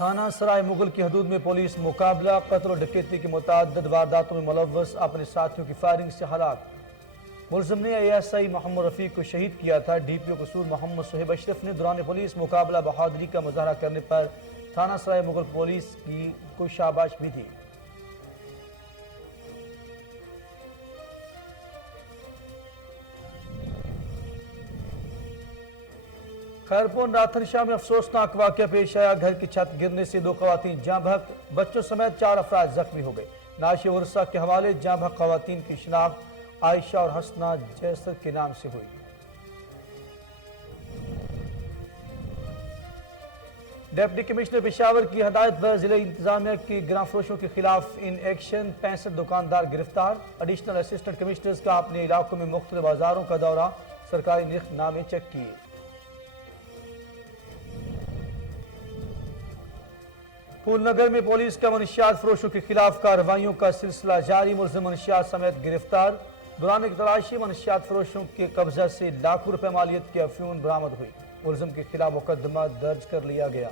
تھانہ سرائے مغل کی حدود میں پولیس مقابلہ، قتل و ڈکیتی کی متعدد وارداتوں میں ملوث اپنے ساتھیوں کی فائرنگ سے ہلاک۔ ملزم نے ASI محمد رفیق کو شہید کیا تھا۔ DPO قصور محمد صہیب اشرف نے دوران پولیس مقابلہ بہادری کا مظاہرہ کرنے پر تھانہ سرائے مغل پولیس کو شاباش بھی دی۔ خیرپور ناتھن شاہ میں افسوسناک واقعہ پیش آیا۔ گھر کی چھت گرنے سے 2 خواتین جاں بحق، بچوں سمیت 4 افراد زخمی ہو گئے۔ نعش ورثہ کے حوالے جاں بحق خواتین کی شناخت عائشہ اور حسنہ جیسر کے نام سے ہوئی۔ ڈپٹی کمشنر پشاور کی ہدایت پر ضلع انتظامیہ کی گراں فروشوں کے خلاف ان ایکشن، 65 دکاندار گرفتار۔ ایڈیشنل اسسٹنٹ کمشنرز کا اپنے علاقوں میں مختلف بازاروں کا دورہ، سرکاری نرخ نامے چیک کیے۔ پھول نگر میں پولیس کا منشیات فروشوں کے خلاف کارروائیوں کا سلسلہ جاری، ملزم منشیات سمیت گرفتار۔ دوران ایک تلاشی منشیات فروشوں کے قبضہ سے لاکھوں روپے مالیت کی افیون برآمد ہوئی۔ ملزم کے خلاف مقدمہ درج کر لیا گیا۔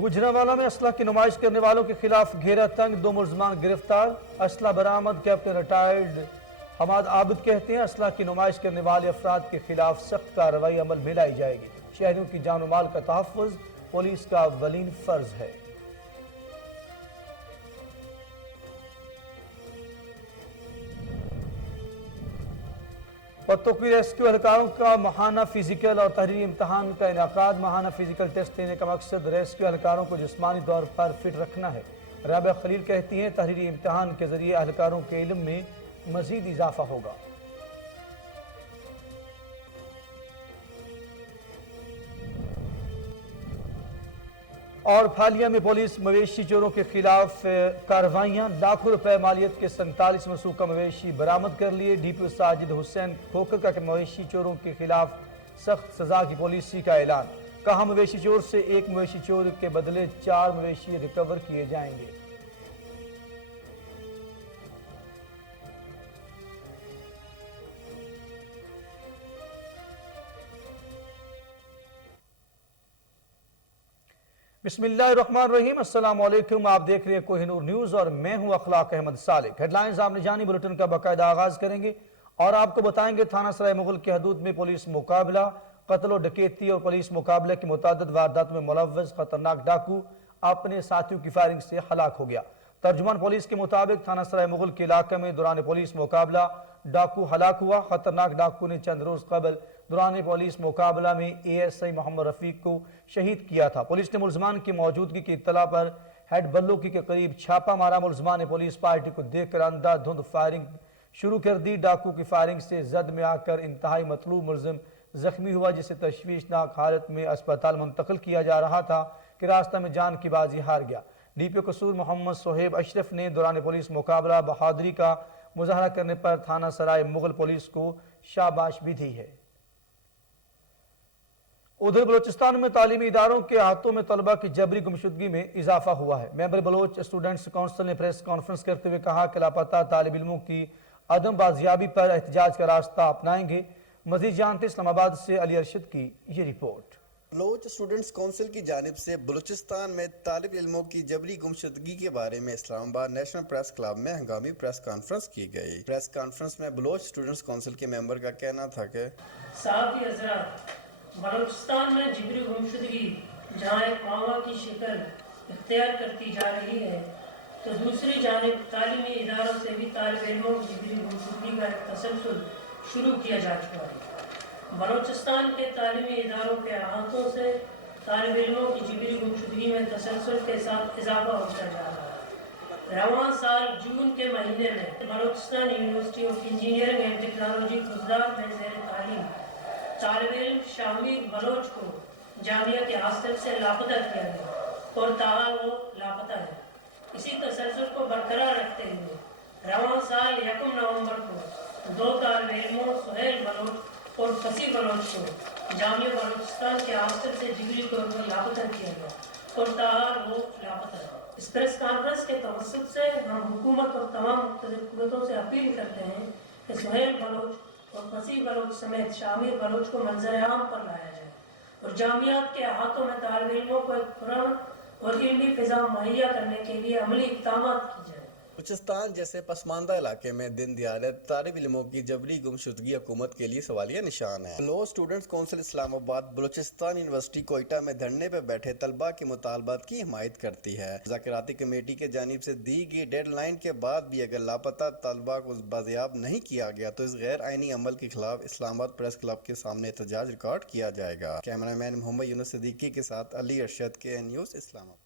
گوجرانوالہ میں اسلحہ کی نمائش کرنے والوں کے خلاف گھیرا تنگ، 2 ملزمان گرفتار، اسلحہ برآمد۔ کیپٹن ریٹائرڈ حماد عابد کہتے ہیں اسلحہ کی نمائش کرنے والے افراد کے خلاف سخت کارروائی عمل میں لائی جائے گی۔ شہریوں کی جان و مال کا تحفظ پولیس کا اولین فرض ہے۔ پتوکی ریسکیو اہلکاروں کا ماہانہ فزیکل اور تحریری امتحان کا انعقاد۔ ماہانہ فزیکل ٹیسٹ دینے کا مقصد ریسکیو اہلکاروں کو جسمانی طور پر فٹ رکھنا ہے۔ رابعہ خلیل کہتی ہیں تحریری امتحان کے ذریعے اہلکاروں کے علم میں مزید اضافہ ہوگا۔ اور پھالیہ میں پولیس مویشی چوروں کے خلاف کارروائیاں، لاکھوں روپے مالیت کے 47 مسروقہ مویشی برآمد کر لیے۔ DPO ساجد حسین کھوکھر کا مویشی چوروں کے خلاف سخت سزا کی پالیسی کا اعلان۔ کہا مویشی چور سے 1 مویشی چور کے بدلے 4 مویشی ریکور کیے جائیں گے۔ بسم اللہ الرحمن الرحیم، السلام علیکم، آپ دیکھ رہے ہیں کوہ نور نیوز اور میں ہوں اخلاق احمد صالح۔ ہیڈ لائنز آپ نے جانی، بلٹن کا باقاعدہ آغاز کریں گے اور آپ کو بتائیں گے تھانہ سرائے مغل کی حدود میں پولیس مقابلہ، قتل و ڈکیتی اور پولیس مقابلہ کی متعدد واردات میں ملوث خطرناک ڈاکو اپنے ساتھیوں کی فائرنگ سے ہلاک ہو گیا۔ ترجمان پولیس کے مطابق تھانہ سرائے مغل کے علاقے میں دوران پولیس مقابلہ ڈاکو ہلاک ہوا۔ خطرناک ڈاکو نے چند روز قبل دوران پولیس مقابلہ میں ASI محمد رفیق کو شہید کیا تھا۔ پولیس نے ملزمان کی موجودگی کی اطلاع پر ہیڈ بلوکی کے قریب چھاپا مارا۔ ملزمان نے پولیس پارٹی کو دیکھ کر اندھا دھند فائرنگ شروع کر دی۔ ڈاکو کی فائرنگ سے زد میں آ کر انتہائی مطلوب ملزم زخمی ہوا، جسے تشویشناک حالت میں اسپتال منتقل کیا جا رہا تھا کہ راستہ میں جان کی بازی ہار گیا۔ DPO قصور محمد صہیب اشرف نے دوران پولیس مقابلہ بہادری کا مظاہرہ کرنے پر تھانہ سرائے مغل پولیس کو شاباش بھی دی ہے۔ ادھر بلوچستان میں تعلیمی اداروں کے احاطوں میں طلبہ کی جبری گمشدگی میں اضافہ ہوا ہے۔ ممبر بلوچ اسٹوڈنٹس کونسل نے پریس کانفرنس کرتے ہوئے کہا کہ لاپتہ طالب علموں کی عدم بازیابی پر احتجاج کا راستہ اپنائیں گے۔ مزید جانتے اسلام آباد سے علی ارشد کی یہ رپورٹ۔ بلوچ اسٹوڈنٹس کونسل کی جانب سے بلوچستان میں طالب علموں کی جبری گمشدگی کے بارے میں اسلام آباد نیشنل پریس کلب میں ہنگامی پریس کانفرنس کی گئی۔ پریس کانفرنس میں بلوچ اسٹوڈنٹس کونسل کے ممبر کا کہنا تھا کہ صحافی حضرات، بلوچستان میں جبری گمشدگی جہاں ایک معاوضہ کی شکل اختیار کرتی جا رہی ہے تو دوسری جانب تعلیمی اداروں سے بھی طالب علموں کی جبری گمشدگی کا ایک تسلسل شروع کیا جا چکا ہے۔ بلوچستان کے تعلیمی اداروں کے احاطوں سے طالب علموں کی جبری گمشدگی میں تسلسل کے ساتھ اضافہ ہوتا جا رہا ہے۔ رواں سال جون کے مہینے میں Balochistan university of engineering and technology Gujarat میں زیر تعلیم طالب علم شامیر بلوچ کو جامعہ کے ہاسٹل سے لاپتہ کیا گیا اور تاحال وہ لاپتہ ہے۔ اسی تسلسل کو برقرار رکھتے ہوئے رواں سال 1 نومبر کو 2 طالب علموں سہیل بلوچ اور فصیح بلوچ کو جامعہ بلوچستان کے ہاسٹل سے جبری طور پر لاپتہ کیا گیا اور تاحال وہ لاپتہ ہے۔ اس پریس کانفرنس کے توسط سے ہم حکومت اور تمام مختلف قوتوں سے اپیل کرتے ہیں کہ سہیل بلوچ और फसीह बलोच समेत शामिर बलोच को मंजर आम पर लाया जाए और जामियात के अहातों में तालिब इल्मों को एक पुरअमन और इल्मी फिजा मुहैया करने के लिए अमली इक़दामात की जाए। बलूचिस्तान जैसे पसमानदा इलाके में दिन दिहाड़े तालिब इल्मों की जबरी गुमशुदगी हुकूमत के लिए सवालिया निशान है। Law students council Islamabad Balochistan university Quetta में धरने पर बैठे तलबा के मुतालबात की हिमायत करती है। मुज़ाकराती कमेटी के जानिब से दी गई डेडलाइन के बाद भी अगर लापता तलबा को बाजियाब नहीं किया गया तो इस गैर आइनी अमल के खिलाफ इस्लामाबाद प्रेस क्लब के सामने एहतजाज रिकॉर्ड किया जाएगा। कैमरामैन मोहम्मद यूनुस सिद्दीकी के साथ अली अरशद, KN न्यूज़, इस्लामाबाद।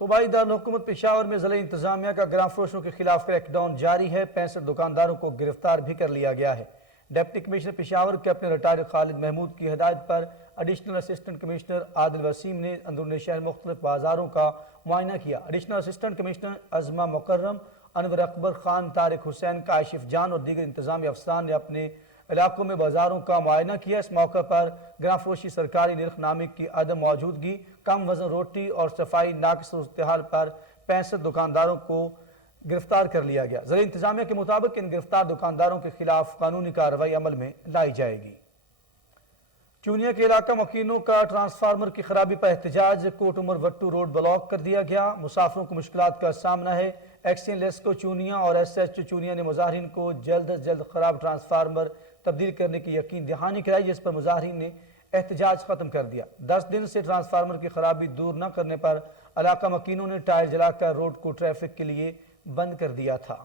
सूबाई दारुल-हुकूमत पेशावर में ज़िला इंतजामिया का ग्राम फरोशों के खिलाफ क्रैकडाउन जारी है। 65 दुकानदारों को गिरफ्तार भी कर लिया गया है। Deputy commissioner Peshawar captain retired Khalid Mahmood की हिदायत पर additional assistant commissioner Adil Waseem ने अंदरूनी शहर मुख्तलिफ बाजारों का मुआयना किया। Additional assistant commissioner Azma Mukarram, Anwar Akbar Khan, Tariq Hussain, Kashif Jan और दीगर इंतजामी अफसरान ने अपने इलाकों में बाजारों का मुआयना किया। इस मौके पर ग्राम फरोशी सरकारी निर्खनामे की अदम मौजूदगी, कम वजन रोटी और सफाई नाक़िस सूरत-ए-हाल पर 65 दुकानदारों को गिरफ्तार कर लिया गया। ज़िला इंतजामिया के मुताबिक इन गिरफ्तार दुकानदारों के खिलाफ कानूनी कार्रवाई अमल में लाई जाएगी। चूनिया के इलाका मकीनों का ट्रांसफार्मर की खराबी पर एहतजाज, कोट उमर वट्टू रोड ब्लॉक कर दिया गया। मुसाफिरों को मुश्किलात का सामना है। एक्सियन लेस्को चूनिया और SHO चूनिया ने मुजाहिरीन को जल्द अज जल्द खराब ट्रांसफार्मर तब्दील करने की यकीन दहानी कराई, जिस पर मुजाहिरीन ने एहतजाज खत्म कर दिया। 10 दिन से ट्रांसफार्मर की खराबी दूर न करने पर इलाका मकीनों ने टायर जलाकर रोड को ट्रैफिक के लिए बंद कर दिया था।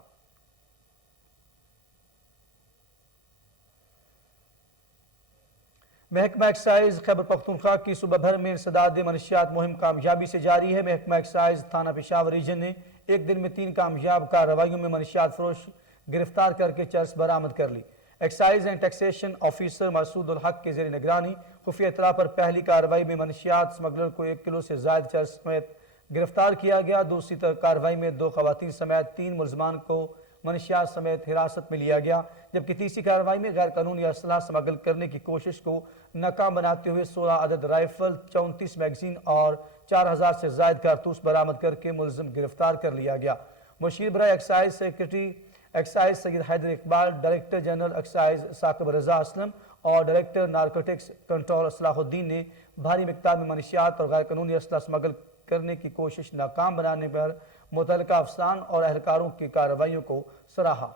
महकमा एक्साइज खैबर पख्तूनख्वा की सूबा भर में इंसदाद मनशियात मुहिम कामयाबी से जारी है। महकमा एक्साइज थाना पेशावर रीजन ने एक दिन में 3 कामयाब कार्रवाइयों में मनशियात फरोश गिरफ्तार करके चर्स बरामद कर ली। Excise and taxation officer Masood ul Haq के ज़ेर निगरानी खुफिया इत्तला पर पहली कार्रवाई में मनशियात स्मगलर को 1 किलो से ज़ायद चर्स समेत गिरफ्तार किया गया। दूसरी कार्रवाई में 2 खवातीन समेत 3 मुलजमान को मनशियात समेत हिरासत में लिया गया, जबकि तीसरी कार्रवाई में गैर कानूनी असलाह स्मगल करने की कोशिश को नाकाम बनाते हुए 16 अदद राइफल, 34 मैगजीन और 4000 से ज़ायद कारतूस बरामद करके मुलजिम गिरफ्तार कर लिया गया। मुशीर बराए excise secretary excise Syed Haider Iqbal, director general excise Saqib Raza Aslam और डायरेक्टर नारकोटिक्स कंट्रोल असलाहुद्दीन ने भारी मिकदार में मनशियात और गैर कानूनी असला स्मगल करने की कोशिश नाकाम बनाने पर मुतल्लिका अफसरान और अहलकारों की कार्रवाइयों को सराहा।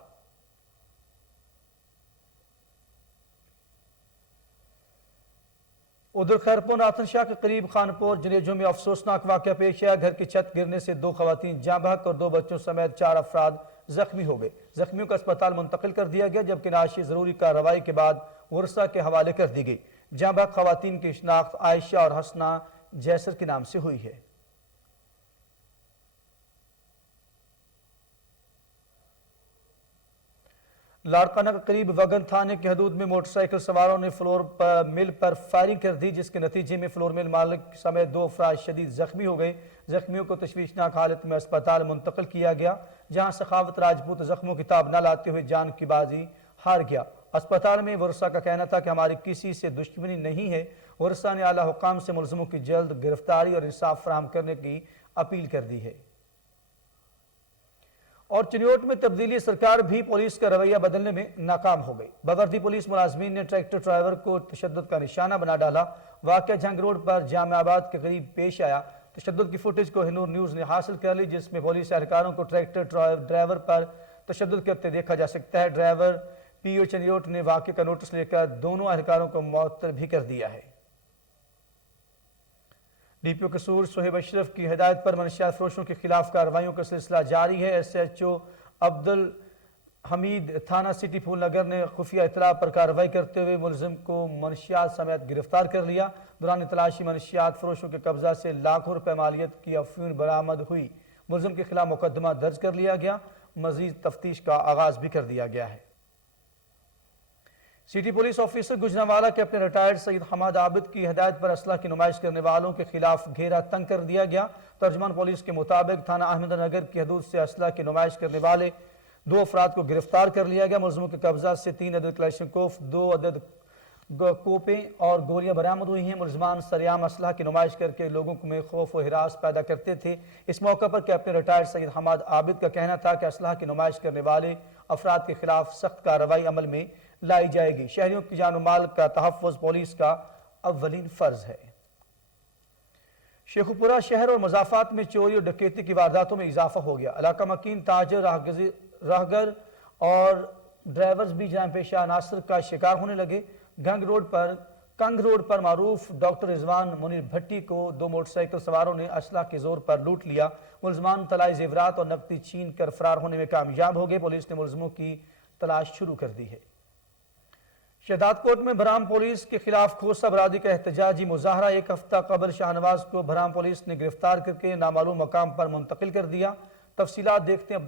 उधर खैरपुर नाथनशाह के करीब खानपुर जनेजों में अफसोसनाक वाक़या पेश आया। घर की छत गिरने से 2 खवातीन जाँ बहक और 2 बच्चों समेत 4 अफराद जख्मी हो गए। जख्मियों को अस्पताल मुंतकिल कर दिया गया, जबकि नाशी जरूरी कार्रवाई के बाद वर्षा के हवाले कर दी गई। जाँ बहक खवातीन की शिनाख्त आयशा और हसना जैसर के नाम से हुई है। लाड़काना के करीब वगन थाने की हदूद में मोटरसाइकिल सवारों ने मिल पर फायरिंग कर दी, जिसके नतीजे में फ्लोर मिल मालिक समेत 2 अफराद शदीद जख्मी हो गए। जख्मियों को तशवीशनाक हालत में अस्पताल मुंतकिल किया गया, जहां सखावत राजपूत जख्मों की ताब न लाते हुए जान की बाजी हार गया। अस्पताल में वर्षा का कहना था कि हमारी किसी से दुश्मनी नहीं है। वर्षा ने आला हुकाम से मुलजिमों की जल्द गिरफ्तारी और इंसाफ फराहम करने की अपील कर दी है। और चिन्योट में तब्दीली सरकार भी पुलिस का रवैया बदलने में नाकाम हो गई। बगरती पुलिस मुलाजमीन ने ट्रैक्टर ड्राइवर को तशद्दुद का निशाना बना डाला। वाक़या जंग रोड पर जामियाबाद के करीब पेश आया। तशद्दुद की फुटेज को हिनूर न्यूज़ ने हासिल कर ली, जिसमें पुलिस एहलकारों को ट्रैक्टर ड्राइवर पर तशद्दुद करते देखा जा सकता है। ड्राइवर PO चिन्योट ने वाक़े का नोटिस लेकर दोनों एहलकारों को मुअत्तल भी कर दिया है। DPO कसूर सोहेब अशरफ की हिदायत पर मनशियात फरोशों के खिलाफ कार्रवाइयों का सिलसिला जारी है। SHO अब्दुल हमीद थाना सिटी फूल नगर ने खुफिया इत्तला पर कार्रवाई करते हुए मुलजिम को मनशियात समेत गिरफ्तार कर लिया। दौरान तलाशी मनशियात फरोशों के कब्जा से लाखों रुपए मालियत की अफीम बरामद हुई। मुलजिम के खिलाफ मुकदमा दर्ज कर लिया गया। मजीद तफ्तीश का आगाज भी कर दिया गया है। सिटी पुलिस ऑफिसर गुजरांवाला के अपने रिटायर्ड सैयद हमाद आबिद की हिदायत पर असला की नुमाइश करने वालों के खिलाफ घेरा तंग कर दिया गया। तर्जमान पुलिस के मुताबिक थाना अहमदनगर की हदूद से असला की नुमाइश करने वाले 2 अफराद को गिरफ्तार कर लिया गया। मुलजिमों के कब्जा से 3 अदद क्लैशनकोफ, 2 अदद कोपें और गोलियां बरामद हुई हैं। मुलजमान सरेआम असलाह की नुमाइश करके लोगों में खौफ व हिरास पैदा करते थे। इस मौके पर कैप्टन रिटायर्ड सैयद हमाद आबिद का कहना था कि असलाह की नुमाइश करने वाले افراد کے خلاف سخت کارروائی عمل میں لائی جائے گی۔ شہریوں کی جان و مال کا تحفظ پولیس کا اولین فرض ہے۔ شیخوپورہ شہر اور مضافات میں چوری اور ڈکیتی کی وارداتوں میں اضافہ ہو گیا۔ علاقہ مکین تاجر، راہگر اور ڈرائیورز بھی جرائم پیشہ عناصر کا شکار ہونے لگے۔ کنگ روڈ پر معروف ڈاکٹر رضوان منیر بھٹی کو 2 موٹر سائیکل سواروں نے اسلحہ کے زور پر لوٹ لیا۔ ملزمان طلائی زیورات اور نقدی چھین کر فرار ہونے میں کامیاب ہو گئے۔ پولیس نے ملزموں کی تلاش شروع کر دی ہے۔ شہداد کوٹ میں بھرام پولیس کے خلاف کھوسہ برادری کا احتجاجی مظاہرہ۔ 1 ہفتہ قبل شاہنواز کو بھرام پولیس نے گرفتار کر کے نامعلوم مقام پر منتقل کر دیا۔ تفصیلات دیکھتے ہیں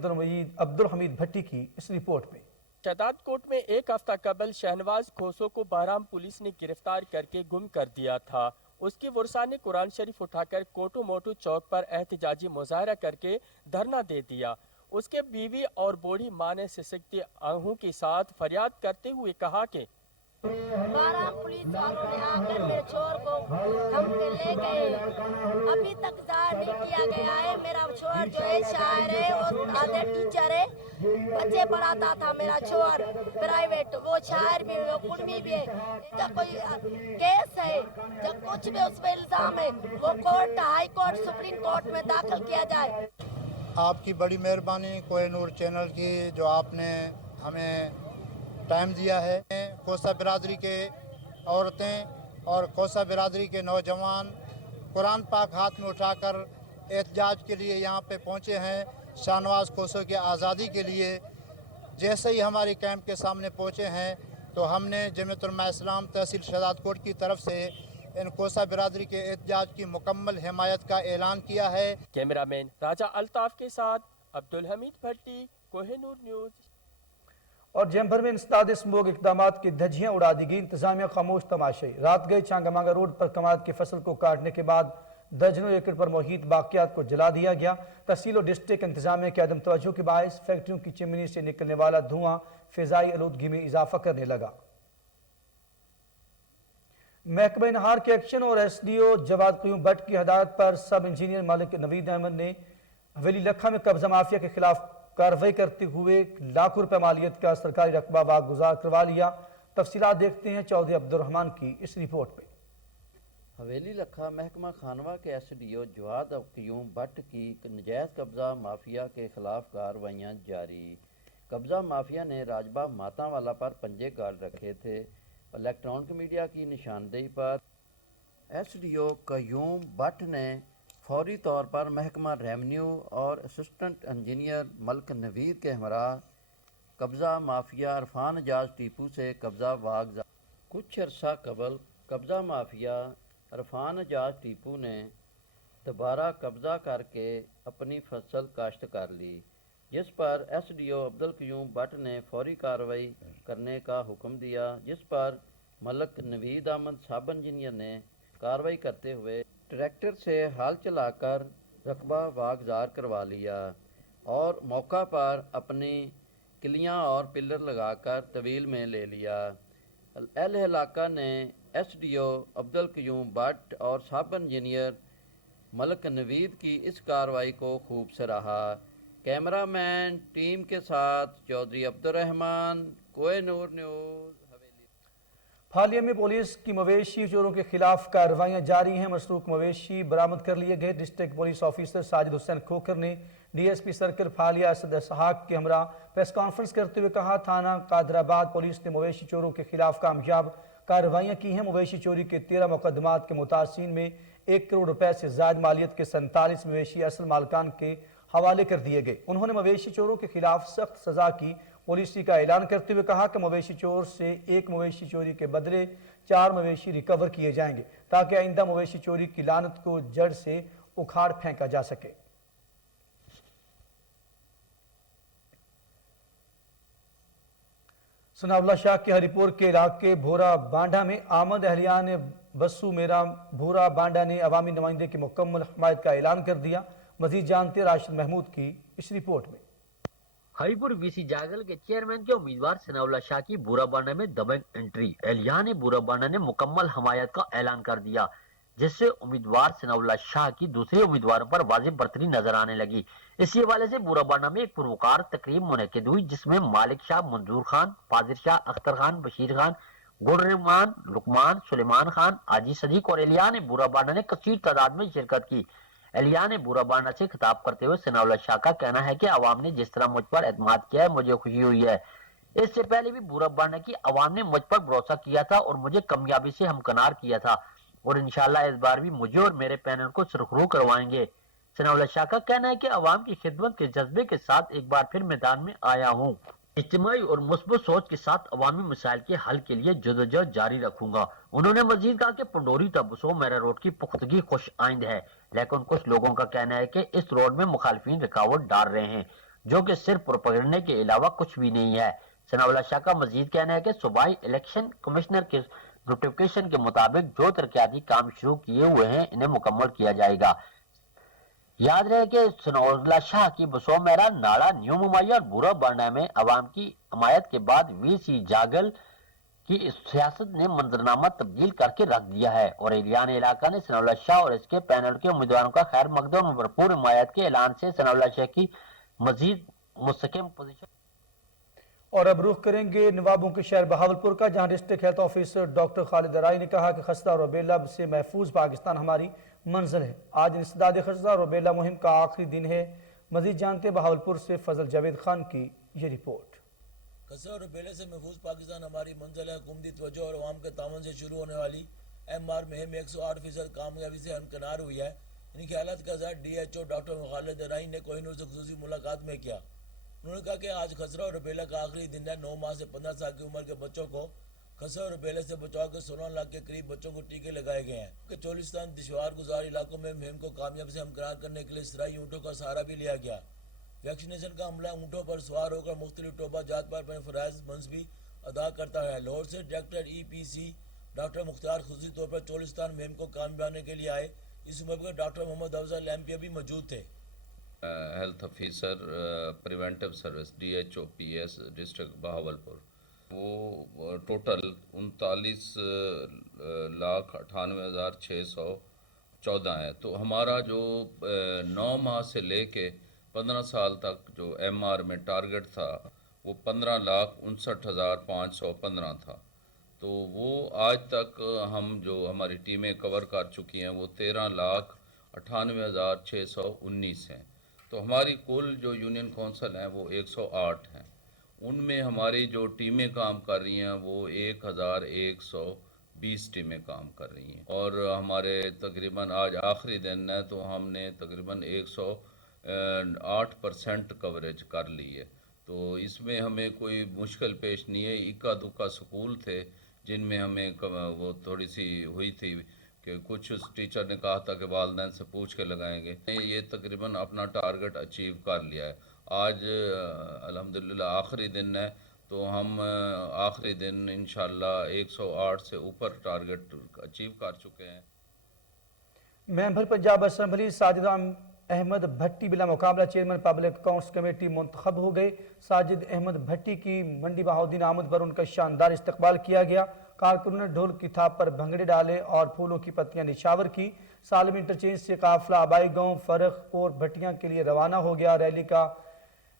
عبدالحمید بھٹی کی اس رپورٹ میں۔ شہداد کوٹ میں 1 ہفتہ قبل شہنواز کھوسو کو بہرام پولیس نے گرفتار کر کے گم کر دیا تھا۔ اس کی ورثاء نے قرآن شریف اٹھا کر کوٹو موٹو چوک پر احتجاجی مظاہرہ کر کے دھرنا دے دیا۔ اس کے بیوی اور بوڑھی ماں نے سسکتی آہوں کے ساتھ فریاد کرتے ہوئے کہا کہ بہرام پولیس والوں نے آ کر میرے شوہر کو ہم کے لے گئے، ابھی تک ظاہر نہیں کیا گیا ہے۔ میرا شوہر جو ہے شاعر ہے اور آدھے ٹیچر ہے، بچے پڑھاتا تھا میرا شوہر پرائیویٹ، وہ شاعر بھی ہے، وہ قلمی بھی ہے۔ اس کا کوئی کیس ہے، جب کچھ بھی اس پہ الزام ہے وہ court, high court, supreme court میں داخل کیا جائے۔ آپ کی بڑی مہربانی کوہ نور چینل کی، جو آپ نے ہمیں ٹائم دیا ہے۔ کھوسہ برادری کے عورتیں اور کھوسہ برادری کے نوجوان قرآن پاک ہاتھ میں اٹھا کر احتجاج کے لیے یہاں پہ پہنچے ہیں، شاہنواز کھوسو کی آزادی کے لیے۔ جیسے ہی ہماری کیمپ کے سامنے پہنچے ہیں تو ہم نے جمعیت علماء اسلام تحصیل شہزاد کوٹ کی طرف سے ان کھوسہ برادری کے احتجاج کی مکمل حمایت کا اعلان کیا ہے۔ کیمرہ مین راجہ الطاف کے ساتھ عبدالحمید بھٹی، کوہ نور نیوز۔ اور جیم بھر میں انسداد اسموگ اقدامات کی دھجیاں اڑا دی گئی، انتظامیہ خاموش تماشائی۔ رات گئے چانگا مانگا روڈ پر کماد کی فصل کو کاٹنے کے بعد درجنوں ایکڑ پر محیط باقیات کو جلا دیا گیا۔ تحصیل اور ڈسٹرکٹ انتظامیہ کے عدم توجہ کے باعث فیکٹریوں کی چمنی سے نکلنے والا دھواں فضائی آلودگی میں اضافہ کرنے لگا۔ محکمہ انہار کے ایکشن اور S D O Jawad Qayyum Butt کی ہدایت پر سب انجینئر مالک نوید احمد نے حویلی لکھا میں قبضہ مافیا کے خلاف کارروائی کرتے ہوئے لاکھوں روپے مالیت کا سرکاری رقبہ واگزار کروا لیا۔ تفصیلات دیکھتے ہیں چودھری عبدالرحمان کی اس رپورٹ میں۔ حویلی لکھا محکمہ خانواں کے S D O Jawad Qayyum Butt کی نجائز قبضہ مافیا کے خلاف کارروائیاں جاری۔ قبضہ مافیا نے راجبہ ماتاں والا پر پنجے گاڑ رکھے تھے۔ الیکٹرانک میڈیا کی نشاندہی پر S D O Qayyum Butt نے فوری طور پر محکمہ ریونیو اور اسسٹنٹ انجینئر ملک نوید کے ہمراہ قبضہ مافیا عرفان اجاز ٹیپو سے قبضہ واگزار۔ کچھ عرصہ قبل قبضہ مافیا عرفان اجاز ٹیپو نے دوبارہ قبضہ کر کے اپنی فصل کاشت کر لی، جس پر S D O Abdul Qayyum Butt نے فوری کارروائی کرنے کا حکم دیا، جس پر ملک نوید احمد سب انجینئر نے کارروائی کرتے ہوئے ٹریکٹر سے ہل چلا کر رقبہ واگزار کروا لیا اور موقع پر اپنی کلیاں اور پلر لگا کر طویل میں لے لیا۔ اہل علاقہ نے S D O Abdul Qayyum but اور سب انجینئر ملک نوید کی اس کارروائی کو خوب سراہا۔ کیمرہ مین ٹیم کے ساتھ چودھری عبدالرحمان، کوہ نور نیوز۔ پھالیہ میں پولیس کی مویشی چوروں کے خلاف کارروائیاں جاری ہیں۔ مسروق مویشی برآمد کر لیے گئے۔ District police officer Sajid Hussain Khokhar نے D S P circle Phalia Asad Ishaq کے ہمراہ پریس کانفرنس کرتے ہوئے کہا، تھانہ قادرآباد پولیس نے مویشی چوروں کے خلاف کامیاب کارروائیاں کی ہیں۔ مویشی چوری کے 13 مقدمات کے متاثرین میں 1 کروڑ روپے سے زائد مالیت کے 47 مویشی اصل مالکان کے حوالے کر دیے گئے۔ انہوں نے مویشی چوروں کے خلاف سخت سزا کی پالیسی کا اعلان کرتے ہوئے کہا کہ مویشی چور سے 1 مویشی چوری کے بدلے 4 مویشی ریکور کیے جائیں گے تاکہ آئندہ مویشی چوری کی لعنت کو جڑ سے اکھاڑ پھینکا جا سکے۔ ثناء اللہ شاہ کے ہری پور کے علاقے بھورا بانڈا میں آمد اہلیان بسو میرا بھورا بانڈا نے عوامی نمائندے کی مکمل حمایت کا اعلان کر دیا۔ مزید جانتے راشد محمود کی اس رپورٹ میں۔ ہری پور وی سی جاگل کے چیئرمین کے امیدوار ثناء اللہ شاہ کی بھورا بانڈا میں دبنگ انٹری، اہلیان بھورا بانڈا نے مکمل حمایت کا اعلان کر دیا۔ जिससे उम्मीदवार सनाउल्लाह शाह की दूसरे उम्मीदवारों पर वाजिब बर्तरी नजर आने लगी। इसी हवाले से बुराबाना में एक पुरवकार तकरीब मुनक्किद हुई, जिसमें मालिक शाह, मंजूर खान, फाजिर शाह, अख्तर खान, बशीर खान, गुलरहमान, लुकमान, सुलेमान खान, आजी सदीक और एलियान बुराबाना ने कसीर तादाद में शिरकत की। एलियान बुराबाना से खिताब करते हुए सनाउल्लाह शाह का कहना है कि अवाम ने जिस तरह मुझ पर एतमाद किया है, मुझे खुशी हुई है। इससे पहले भी बुराबाना की अवाम ने मुझ पर भरोसा किया था और मुझे कामयाबी से हमकनार किया था और इंशाअल्लाह इस बार भी मुझे और मेरे पैनल को सुरखरू करवाएंगे। सनाउल्लाह शाह का कहना है कि अवाम की खिदमत के जज्बे के साथ एक बार फिर मैदान में आया हूँ। इज्तिमाई और मुस्बत सोच के साथ अवामी मसाइल के हल के लिए जदोजहद जारी रखूंगा। उन्होंने मजीद कहा कि पंडोरी तबसो मेरा रोड की पुख्तगी खुश आइंद है, लेकिन कुछ लोगों का कहना है कि इस रोड में मुखालफिन रुकावट डाल रहे हैं, जो कि सिर्फ प्रोपेगेंडे के अलावा कुछ भी नहीं है। सनाउल्लाह शाह का मजीद कहना है कि सूबाई इलेक्शन कमिश्नर के नोटिफिकेशन के मुताबिक जो तरक्याती काम शुरू किए हुए हैं इन्हें मुकम्मल किया जाएगा। याद रहे कि सनाउल्लाह शाह की बसो मेरा, नाला, न्यू मुमैया और बुरा बांडा में अवाम की हमायत के बाद वीसी जागल की सियासत ने मंजरनामा तब्दील करके रख दिया है और एलियान इलाका ने सनाउल्लाह शाह और इसके पैनल के उम्मीदवारों का खैर मकदम और भरपूर हिमायत के ऐलान से सनाउल्लाह शाह की मजीद मुस्तकिम पोजीशन। और अब रुख करेंगे नवाबों के शहर बहावलपुर का, जहां district health officer doctor Khalid Rai ने कहा कि खसरा और रुबेला से महफूज पाकिस्तान हमारी मंजिल है। आज इंसदाद खसरा और रुबेला मुहिम का आखिरी दिन है। मजीद जानते बहावलपुर से फजल जावेद खान की ये रिपोर्ट। खसरा और रुबेला से महफूज पाकिस्तान हमारी मंजिल है। हुकूमती तवज्जो और अवाम के तावन से शुरू होने वाली MR मुहिम 108% कामयाबी से हमकनार हुई है। इनकी हालत का ज़ाहिर DHO डॉक्टर खालिद राय ने कोहिनूर से खुसूसी मुलाकात में किया। उन्होंने कहा कि आज खसरा और रुबेला का आखिरी दिन है। 9 माह से 15 साल की उम्र के बच्चों को खसरा और रुबेला से बचाव के 16 लाख के करीब बच्चों को टीके लगाए गए हैं। कि चोलिस्तान दुश्वार गुजार इलाकों में मुहिम को कामयाब से हमकनार करने के लिए इसराई ऊँटों का सहारा भी लिया गया। वैक्सीनेशन का अमला ऊँटों पर सवार होकर मुख्तलिफ टोबा जात पर अपने फ़राइज़ मनसबी अदा करता है। लाहौर से डायरेक्टर EPC डॉक्टर मुख्तार खुसूसी तौर पर चोलिस्तान मुहिम को कामयाब बनाने के लिए आए। इस मौके पर डॉक्टर मोहम्मद अफजल MP भी मौजूद थे। Health officer preventive service DHO PS district Bahawalpur, वो टोटल 39,98,614 है। तो हमारा जो 9 माह से लेके 15 साल तक जो MR में टारगेट था वो 15,59,515 था। तो वो आज तक हम जो हमारी टीमें कवर कर चुकी हैं वो 13,98,619 हैं। तो हमारी कुल जो यूनियन काउंसिल हैं वो 108 हैं। उनमें हमारी जो टीमें काम कर रही हैं वो 1,120 टीमें काम कर रही हैं। और हमारे तकरीबन आज आखिरी दिन है तो हमने तकरीबन 108% कवरेज कर ली है। तो इसमें हमें कोई मुश्किल पेश नहीं है। इक्का दुक्का स्कूल थे जिनमें हमें वो थोड़ी सी हुई थी कि कुछ टीचर ने कहा था कि वालिदैन से पूछ के लगाएंगे। ये तकरीबन अपना टारगेट अचीव कर लिया है। आज अल्हम्दुलिल्लाह आखिरी दिन है तो हम आखिरी दिन इंशाल्लाह 108 से ऊपर टारगेट अचीव कर चुके हैं। मेंबर पंजाब असम्बली साजिद अहमद भट्टी बिला मुकाबला चेयरमैन पब्लिक अकाउंट्स कमेटी मुंतखब हो गए। साजिद अहमद भट्टी की मंडी बहाउद्दीन आमद पर उनका शानदार इस्तकबाल किया गया। कारकुनों ने ढोल की थाप पर भंगड़े डाले और फूलों की पत्तियां निछावर की। सालम इंटरचेंज से काफिला आबाई गांव फरख और भट्टियां के लिए रवाना हो गया। रैली का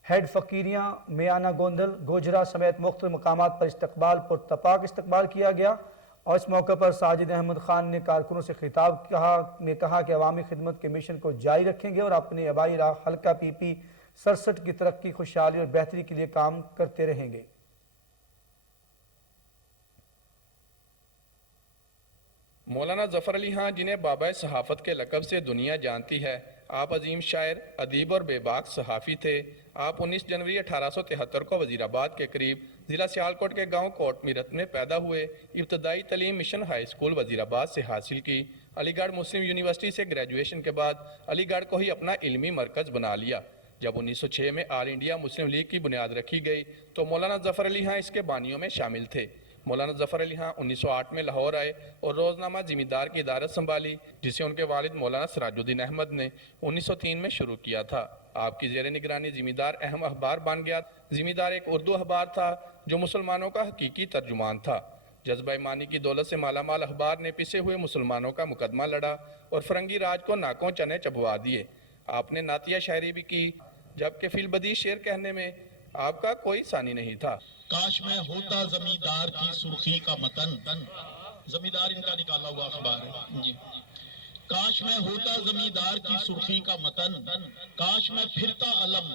हेड फकीरियां मियाना गोंदल गोजरा समेत मुख्तलिफ मकामात पर इस्तकबाल पुरतपाक इस्तकबाल किया गया। और इस मौके पर साजिद अहमद खान ने कारकुनों से खिताब कहा कि अवामी खिदमत के मिशन को जारी रखेंगे और अपने आबाई हल्का PP 67 की तरक्की, खुशहाली और बेहतरी के लिए काम करते रहेंगे। मौलाना ज़फ़र अली खान, जिन्हें बाबाए सहाफ़त के लक़ब से दुनिया जानती है, आप अजीम शायर, अदीब और बेबाक सहाफ़ी थे। आप 19 जनवरी 1873 को वज़ीराबाद के करीब ज़िला सियालकोट के गांव कोट मीरत में पैदा हुए। इब्तदाई तलीम मिशन हाई स्कूल वज़ीराबाद से हासिल की। अलीगढ़ मुस्लिम यूनिवर्सिटी से ग्रेजुएशन के बाद अलीगढ़ को ही अपना इल्मी मरकज़ बना लिया। जब 1906 में ऑल इंडिया मुस्लिम लीग की बुनियाद रखी गई तो मौलाना ज़फ़र अली खान इसके बानियों में शामिल थे। मौलाना ज़फ़र अली खान 1908 में लाहौर आए और रोज़नामा ज़मींदार की इदारत संभाली, जिसे उनके वालिद मौलाना सिराजुद्दीन अहमद ने 1903 में शुरू किया था। आपकी ज़ेर निगरानी ज़मींदार अहम अखबार बन गया। ज़मींदार एक उर्दू अखबार था जो मुसलमानों का हकीकी तर्जुमान था। जज्बा ईमानी की दौलत से मालामाल अखबार ने पिसे हुए मुसलमानों का मुकदमा लड़ा और फरंगी राज को नाकों चने चबवा दिए। आपने नातिया शायरी भी की, जबकि फिलबदी शेर कहने में आपका कोई सानी नहीं था। काश मैं होता जमींदार की सुर्खी का मतन, जमींदार इनका निकाला हुआ अखबार है जी। काश मैं होता जमींदार की सुर्खी का मतन, काश मैं फिरता अलम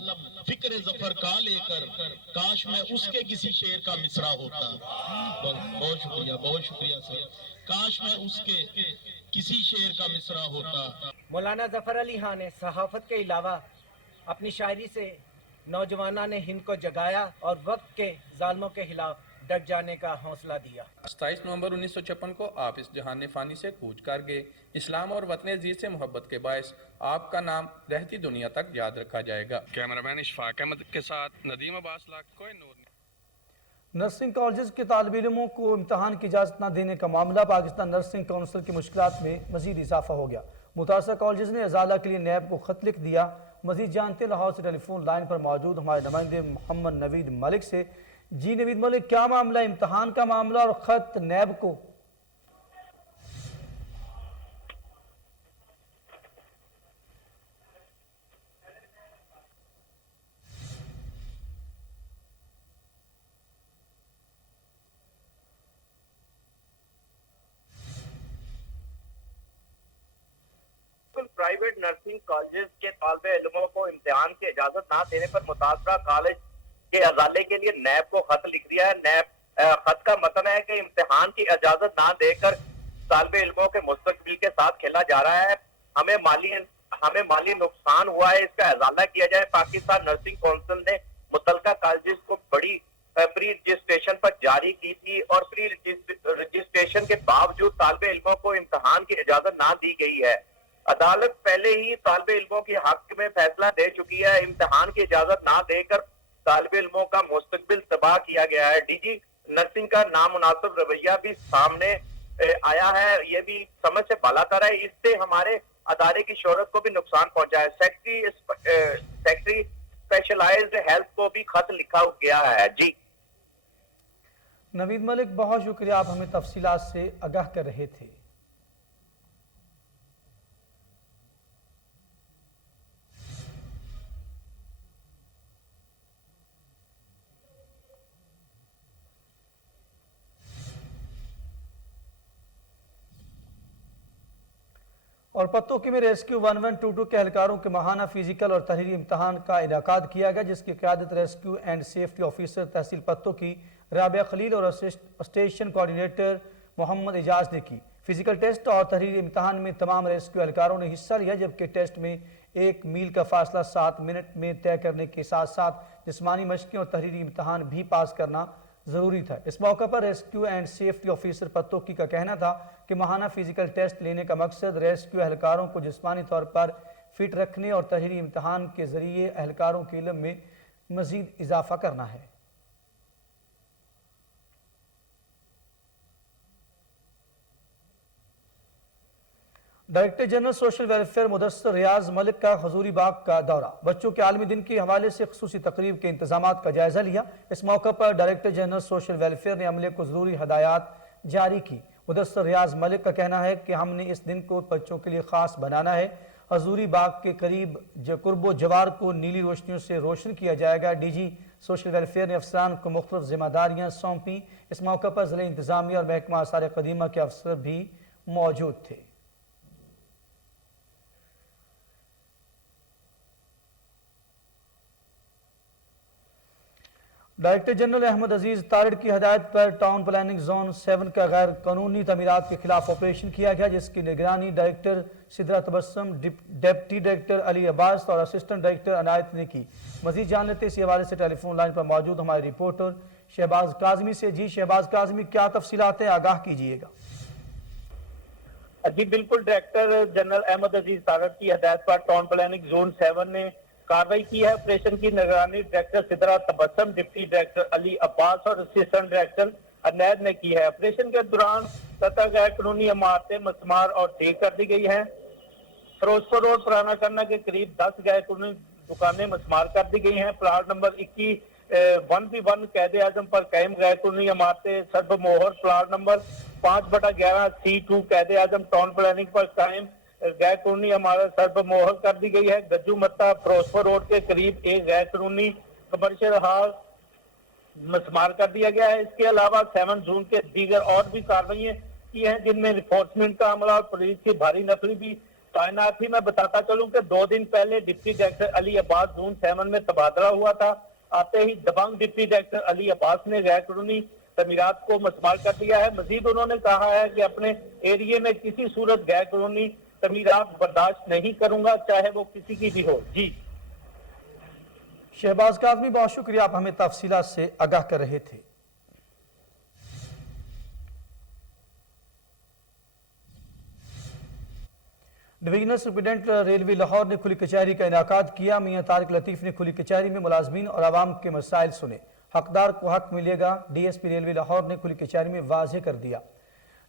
फिक्र जफर का लेकर, काश मैं उसके किसी शेर का मिसरा होता। बहुत शुक्रिया सर। काश मैं उसके किसी शेर का मिसरा होता। मौलाना जफर अली खान ने सहाफत के अलावा अपनी शायरी से नौजवाना ने हिंद को जगाया और वक्त के जालिमों के खिलाफ डट जाने का हौसला दिया। 27 नवंबर 1956 को आप इस जहान फानी से कूच कर गए। इस्लाम और वतन अजीज से मोहब्बत के बायस आपका नाम रहती दुनिया तक याद रखा जाएगा। कैमरामैन इशफाक अहमद के साथ नदीम अब्बास लाख, कोहिनूर। नर्सिंग कॉलेज के तालिब इल्मों को इम्तहान की इजाज़त न देने का मामला पाकिस्तान नर्सिंग काउंसिल की मुश्किलात में मजीद इजाफा हो गया। मुतासर कॉलेज ने अजाला के लिए नैब को खत लिख दिया। मजीद जानते हैं लाहौर से टेलीफोन लाइन पर मौजूद हमारे नुमाइंदे मोहम्मद नवीद मलिक से। जी नवीद मलिक, क्या मामला, इम्तहान का मामला और खत नैब को? प्राइवेट नर्सिंग कॉलेज के तालिबे इल्मों को इम्तिहान की इजाजत ना देने पर मुतासरा कॉलेज के अजाले के लिए नैब को खत लिख दिया है। नैब खत का मतलब है कि इम्तिहान की इजाजत ना देकर तालिबे इल्मों के मुस्तकबिल के साथ खेला जा रहा है। हमें माली नुकसान हुआ है, इसका अजाला किया जाए। पाकिस्तान नर्सिंग काउंसिल ने मुतलका कॉलेज को बड़ी प्री रजिस्ट्रेशन पर जारी की थी और प्री रजिस्ट्रेशन के बावजूद तालिबे इल्मों को इम्तिहान की इजाजत ना दी गई है। अदालत पहले ही तालिबे इल्मों के हक में फैसला दे चुकी है। इम्तिहान की इजाजत ना देकर तालिबे इल्मों का मुस्तकबिल तबाह किया गया है। डीजी नर्सिंग का नामुनासिब रवैया भी सामने आया है, ये भी समझ से बालातर है। इससे हमारे अदारे की शोहरत को भी नुकसान पहुंचा है। सेक्रेटरी स्पेशलाइज्ड हेल्थ को भी खत लिखा गया है। जी नवीद मलिक, बहुत शुक्रिया, आप हमें तफसीलात से आगाह कर रहे थे। और पत्तोकी में रेस्क्यू 1122 के एहलकारों के माहाना फिजिकल और तहरीरी इम्तहान का इनेकाद किया गया, जिसकी क़यादत रेस्क्यू एंड सेफ्टी ऑफिसर तहसील पत्तोकी राबिया खलील और स्टेशन कोऑर्डिनेटर मोहम्मद एजाज ने की। फिजिकल टेस्ट और तहरीरी इम्तहान में तमाम रेस्क्यू एहलकारों ने हिस्सा लिया, जबकि टेस्ट में 1 मील का फासला 7 मिनट में तय करने के साथ साथ जिस्मानी मशक़ें और तहरीरी इम्तहान भी पास करना ज़रूरी था। इस मौके पर rescue and safety officer Pattoki का कहना था कि माहाना फिजिकल टेस्ट लेने का मकसद रेस्क्यू एहलकारों को जिस्मानी तौर पर फिट रखने और तहरीरी इम्तहान के ज़रिए एहलकारों के इल्म में मज़ीद इजाफा करना है। Director general social welfare Mudassar Riaz Malik का हजूरी बाग का दौरा, बच्चों के आलमी दिन के हवाले से खुसूसी तकरीब के इंतजामात का जायजा लिया। इस मौके पर डायरेक्टर जनरल सोशल वेलफेयर ने अमले को जरूरी हदायत जारी की। मुदस्सर रियाज मलिक का कहना है कि हमने इस दिन को बच्चों के लिए खास बनाना है। हजूरी बाग के करीब कुर्बो जवार को नीली रोशनियों से रोशन किया जाएगा। डीजी सोशल वेलफेयर ने अफसरान को मुख्तलिफ जिम्मेदारियाँ सौंपी। इस मौके पर ज़िला इंतजामिया और महकमा आसार कदीमा के अफसर भी मौजूद थे। डायरेक्टर जनरल अहमद अजीज तारिड़ की हदायत पर टाउन प्लानिंग जोन 7 का गैर कानूनी तमीरात के खिलाफ ऑपरेशन किया गया, जिसकी निगरानी director Sidra Tabassum, deputy director Ali Abbas और असिस्टेंट डायरेक्टर अनायत ने की। मजीद जान लेते इस हवाले से टेलीफोन लाइन पर मौजूद हमारे रिपोर्टर शहबाज काजमी से। जी शहबाज काजमी, क्या तफसीलात हैं, आगाह कीजिएगा। जी बिल्कुल, डायरेक्टर जनरल अहमद अजीज तारिड़ की हदायत पर टाउन प्लानिंग जोन 7 ने कार्रवाई की है। ऑपरेशन की निगरानी director Sidra Tabassum, deputy director Ali Abbas और असिस्टेंट डायरेक्टर अनायत ने की है। ऑपरेशन के दौरान 17 गैर कानूनी इमारतें मस्मार और सील कर दी गई है। फिरोजपुर रोड पुराना करना के करीब 10 गैर कानूनी दुकानें मस्मार कर दी गई हैं। प्लाट नंबर 21 1B1 कैद आजम पर कायम गैर कानूनी इमारतें सर्ब मोहर प्लाट नंबर 5/11 C2 कैद आजम टाउन प्लानिंग पर कायम गैर कानूनी इमारत सर्ब मोहर कर दी गई है। गज्जू मत्ता फिरोजपुर रोड के करीब एक गैर कानूनी कमर्शियल हॉल मस्मार कर दिया गया है। इसके अलावा 7 जून के दीगर और भी कार्रवाइयां की हैं जिनमें इन्फोर्समेंट का अमला और पुलिस की भारी नफरी भी तैनात थी। मैं बताता चलूं कि 2 दिन पहले deputy director Ali Abbas zone 7 में तबादला हुआ था। आते ही दबंग डिप्टी डायरेक्टर अली अब्बास ने गैर कानूनी तमीरात को मस्मार कर दिया है। मजीद उन्होंने कहा है कि अपने एरिया में किसी सूरत गैर कानूनी तमीरात बर्दाश्त नहीं करूंगा, चाहे वो किसी की भी हो। जी शहबाज काज़मी, बहुत शुक्रिया, आप हमें तफसीलात से आगाह कर रहे थे। डिवीजनल सुप्रिटेंडेंट रेलवे लाहौर ने खुली कचहरी का इनेकाद किया। मियां तारिक लतीफ ने खुली कचहरी में मुलाजमीन और आवाम के मसाइल सुने। हकदार को हक मिलेगा, डीएसपी रेलवे लाहौर ने खुली कचहरी में वाज़ेह कर दिया।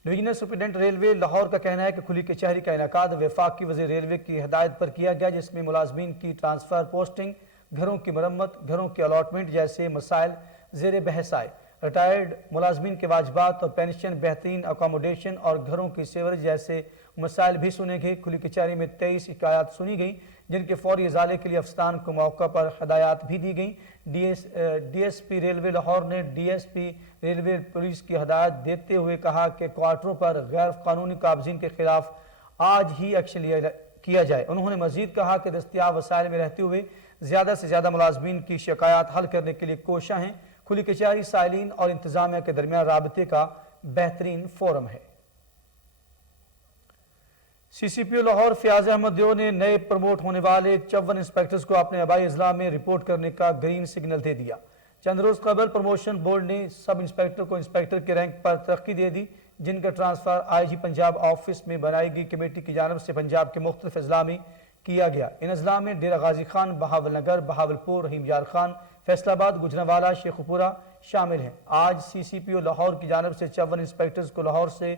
डिवीजनल सुप्रिटेंडेंट रेलवे लाहौर का कहना है कि खुली कचहरी का इनेकाद वफाकी वज़ीर रेलवे की हिदायत पर किया गया, जिसमें मुलाजमीन की ट्रांसफ़र, पोस्टिंग, घरों की मरम्मत, घरों के अलॉटमेंट जैसे मसाइल ज़ेर बहस आए। रिटायर्ड मुलाजमीन के वाजबात और पेंशन, बेहतरीन अकोमोडेशन और घरों की सेवरेज जैसे मसाइल भी सुने गए। खुली कचहरी में 23 शिकायत सुनी गई, जिनके फौरी इजाले के लिए अफसरान को मौका पर हदायत भी दी गई। डीएसपी रेलवे लाहौर ने डीएसपी रेलवे पुलिस की हदायत देते हुए कहा कि क्वार्टरों पर गैर कानूनी काबजीन के खिलाफ आज ही एक्शन किया जाए। उन्होंने मजीद कहा कि दस्तियाब वसाइल में रहते हुए ज़्यादा से ज़्यादा मुलाजमीन की शिकायत हल करने के लिए कोशिश हैं। खुली कचहरी साइलिन और इंतजामिया के दरमियान राबते का बेहतरीन फोरम है। सीसीपीओ लाहौर फयाज अहमद दियो ने नए प्रमोट होने वाले 54 इंस्पेक्टर्स को अपने आबाई अजला में रिपोर्ट करने का ग्रीन सिग्नल दे दिया। चंद रोज कबल प्रमोशन बोर्ड ने सब इंस्पेक्टर को इंस्पेक्टर के रैंक पर तरक्की दे दी, जिनका ट्रांसफर आईजी पंजाब ऑफिस में बनाई गई कमेटी की जानब से पंजाब के मुख्तलिफ अजला में किया गया। इन अजला में डेरा गाजी खान, बहावल नगर, बहावलपुर, रहीम यार खान, फैसलाबाद, गुजरांवाला, शेखुपुरा शामिल हैं। आज सीसीपीओ लाहौर की जानब से 54 इंस्पेक्टर्स को लाहौर से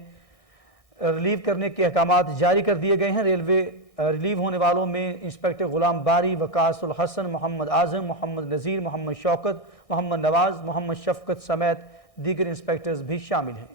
रिलीव करने के अहकामात जारी कर दिए गए हैं। रेलवे रिलीव होने वालों में इंस्पेक्टर गुलाम बारी, वकासुल हसन, मोहम्मद आजम, मोहम्मद नज़ीर, मोहम्मद शौकत, मोहम्मद नवाज, मोहम्मद शफकत समेत दीगर इंस्पेक्टर्स भी शामिल हैं।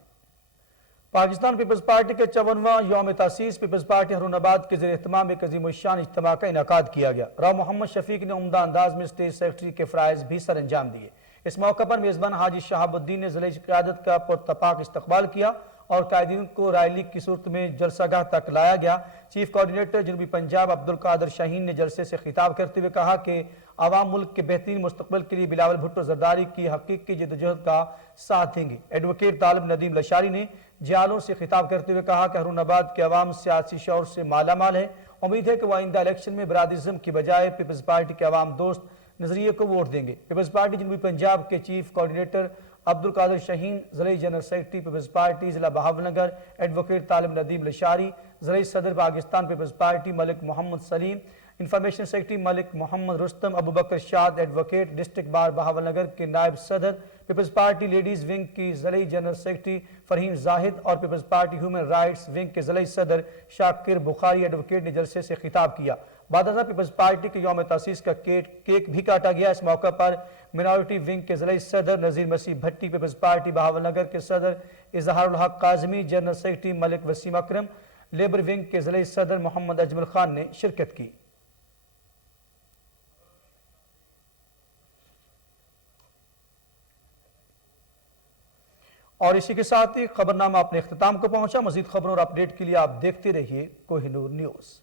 पाकिस्तान पीपल्स पार्टी के 54वां यौम तासीस पीपल्स पार्टी हरुनाबाद के ज़रिए एहतमाम एक अज़ीम शान इज्तिमा का इनेकाद किया गया। राव मोहम्मद शफीक ने उम्दा अंदाज में स्टेज सेक्रेटरी के फ़राइज़ भी सर अंजाम दिए। इस मौके पर मेज़बान हाजी शहाबुद्दीन ने ज़िले क़यादत का पुरतपाक इस्तकबाल किया और कायदीन को रैली की सूरत में जलसागाह तक लाया गया। चीफ कोऑर्डिनेटर जनूबी पंजाब अब्दुल कादिर शाहीन ने जलसे से खिताब करते हुए कहा कि आवाम मुल्क के बेहतरीन मुस्तकबिल के लिए बिलावल भुट्टो जरदारी की हकीकी जद्दोजहद का साथ देंगे। एडवोकेट तालिब नदीम लशारी ने जियालों से खिताब करते हुए कहा कि हरुनाबाद के अवाम सियासी शौर से माला माल है। उम्मीद है कि वह आइंदा इलेक्शन में बरादरिज़्म की बजाय पीपल्स पार्टी के अवाम दोस्त नजरिए को वोट देंगे। पीपल्स पार्टी जनूबी पंजाब के चीफ कोऑर्डिनेटर अब्दुल कादिर शाहीन, ज़िले जनरल सेक्रेटरी पीपल्स पार्टी ज़िला बहावलनगर एडवोकेट तालिब नदीम लशारी, ज़िले सदर Pakistan Peoples Party Malik Muhammad Saleem, information secretary Malik Muhammad Rustam, Abu Bakar Shad advocate district bar Bahawalnagar के नायब सदर, पीपल्स पार्टी लेडीज़ विंग की ज़िले जनरल सेक्रेटरी फरहीन जाहिद और Peoples Party human rights wing के ज़िले सदर शाकिर बुखारी एडवोकेट ने जलसे से खिताब किया। बाद पीपल्स पार्टी के यौम तासीस का केक भी काटा गया। इस मौके पर मिनॉरिटी विंग के ज़िले सदर नज़ीर मसीह भट्टी, पीपल्स पार्टी बहावलनगर के सदर इजहारुल हक काज़मी, जनरल सेक्रेटरी मलिक वसीम अकरम, लेबर विंग के ज़िले सदर मोहम्मद अजमल खान ने शिरकत की। और इसी के साथ ही खबरनामा अपने इख्तिताम को पहुंचा। मजीद खबरों और अपडेट के लिए आप देखते रहिए कोहिनूर न्यूज़।